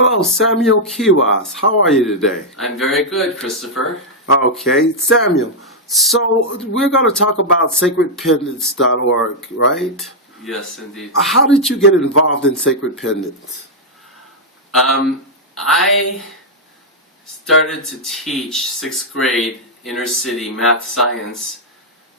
Hello, Samuel Kiwas. How are you today? I'm very good, Christopher. Okay, Samuel. So we're going to talk about sacredpendants.org, right? Yes, indeed. How did you get involved in Sacred Pendants? I started to teach sixth grade inner city math science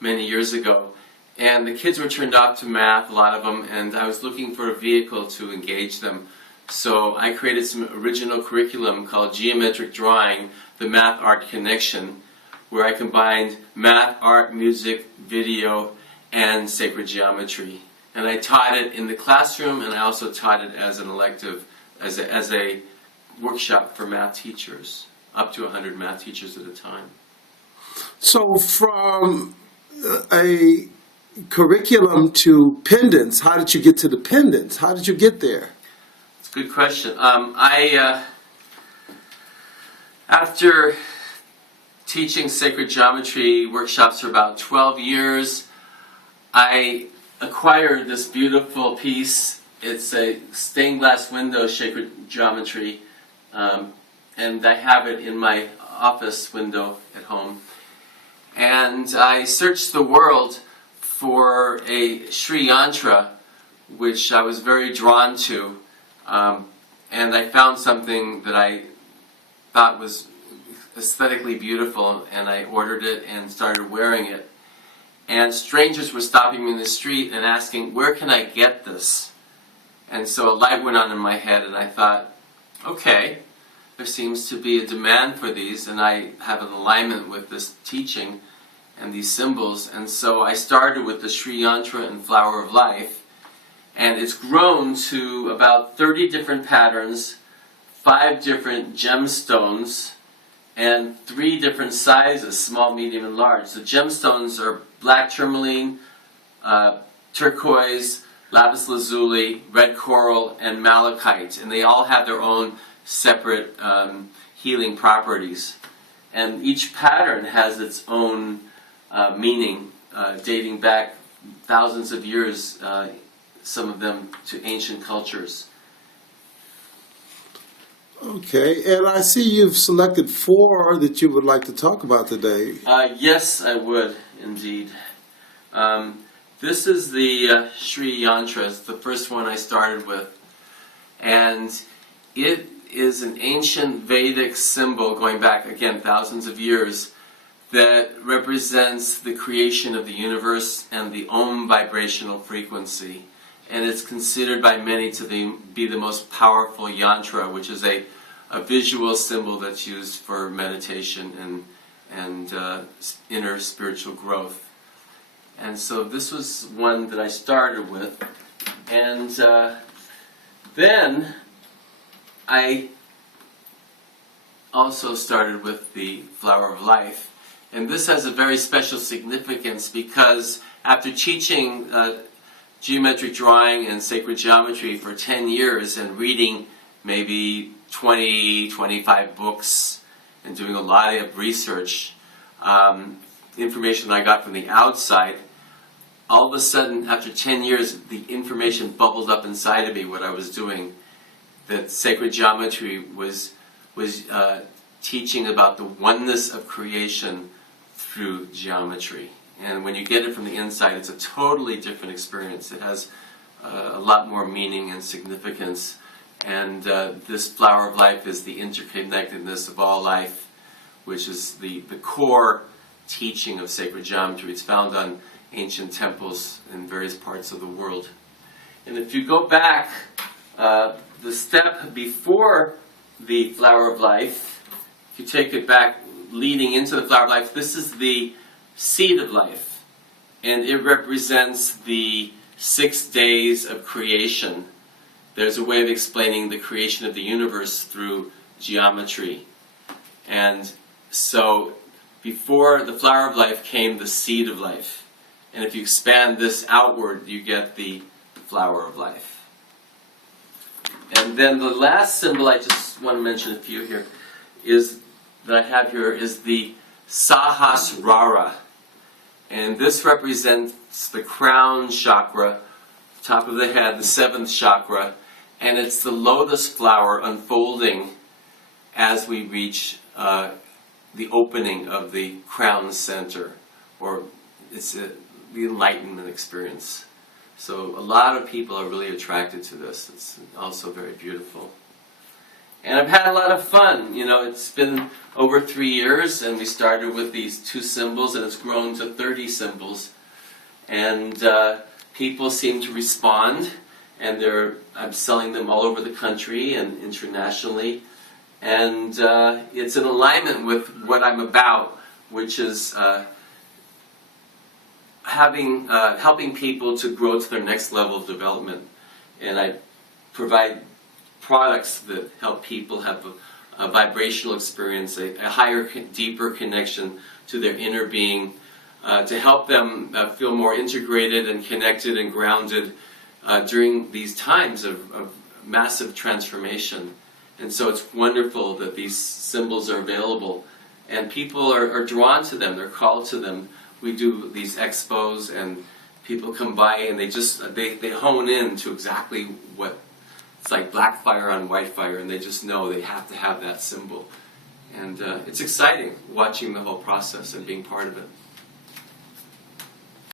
many years ago. And the kids were turned off to math, a lot of them, and I was looking for a vehicle to engage them. So I created some original curriculum called Geometric Drawing, the Math Art Connection, where I combined math, art, music, video, and sacred geometry. And I taught it in the classroom, and I also taught it as an elective, as a workshop for math teachers, up to 100 math teachers at a time. So from a curriculum to pendants, how did you get to the pendants? How did you get there? It's a good question. After teaching sacred geometry workshops for about 12 years, I acquired this beautiful piece. It's a stained glass window sacred geometry, and I have it in my office window at home. And I searched the world for a Sri Yantra, which I was very drawn to, and I found something that I thought was aesthetically beautiful, and I ordered it and started wearing it. And strangers were stopping me in the street and asking, where can I get this? And so a light went on in my head, and I thought, okay, there seems to be a demand for these, and I have an alignment with this teaching and these symbols. And so I started with the Sri Yantra and Flower of Life, and it's grown to about 30 different patterns, 5 different gemstones, and 3 different sizes, small, medium, and large. The gemstones are black tourmaline, turquoise, lapis lazuli, red coral, and malachite, and they all have their own separate healing properties. And each pattern has its own meaning, dating back thousands of years, some of them to ancient cultures. Okay, and I see you've selected 4 that you would like to talk about today. Yes, I would, indeed. This is the Sri Yantra. It's the first one I started with. And it is an ancient Vedic symbol going back, again, thousands of years, that represents the creation of the universe and the Om vibrational frequency. And it's considered by many to be the most powerful yantra, which is a visual symbol that's used for meditation and inner spiritual growth. And so this was one that I started with. And then I also started with the Flower of Life. And this has a very special significance because after teaching geometric drawing and sacred geometry for 10 years and reading maybe 20, 25 books and doing a lot of research, information I got from the outside, all of a sudden, after 10 years, the information bubbled up inside of me, what I was doing, that sacred geometry was teaching about the oneness of creation through geometry. And when you get it from the inside, it's a totally different experience. It has a lot more meaning and significance. And this Flower of Life is the interconnectedness of all life, which is the core teaching of sacred geometry. It's found on ancient temples in various parts of the world. And if you go back, the step before the Flower of Life, if you take it back leading into the Flower of Life, this is the Seed of Life. And it represents the 6 days of creation. There's a way of explaining the creation of the universe through geometry. And so before the Flower of Life came the Seed of Life. And if you expand this outward, you get the Flower of Life. And then the last symbol, I just want to mention a few here, that I have here is the Sahasrara. And this represents the crown chakra, top of the head, the 7th chakra. And it's the lotus flower unfolding as we reach the opening of the crown center, or it's the enlightenment experience. So a lot of people are really attracted to this. It's also very beautiful. And I've had a lot of fun. You know, it's been over 3 years, and we started with these 2 symbols, and it's grown to 30 symbols. And people seem to respond, and I'm selling them all over the country and internationally. And it's in alignment with what I'm about, which is helping people to grow to their next level of development. And I provide products that help people have a vibrational experience, a higher, deeper connection to their inner being, to help them feel more integrated and connected and grounded during these times of massive transformation. And so it's wonderful that these symbols are available, and people are drawn to them, they're called to them. We do these expos, and people come by and they hone in to exactly what, it's like black fire on white fire, and they just know they have to have that symbol. And it's exciting watching the whole process and being part of it.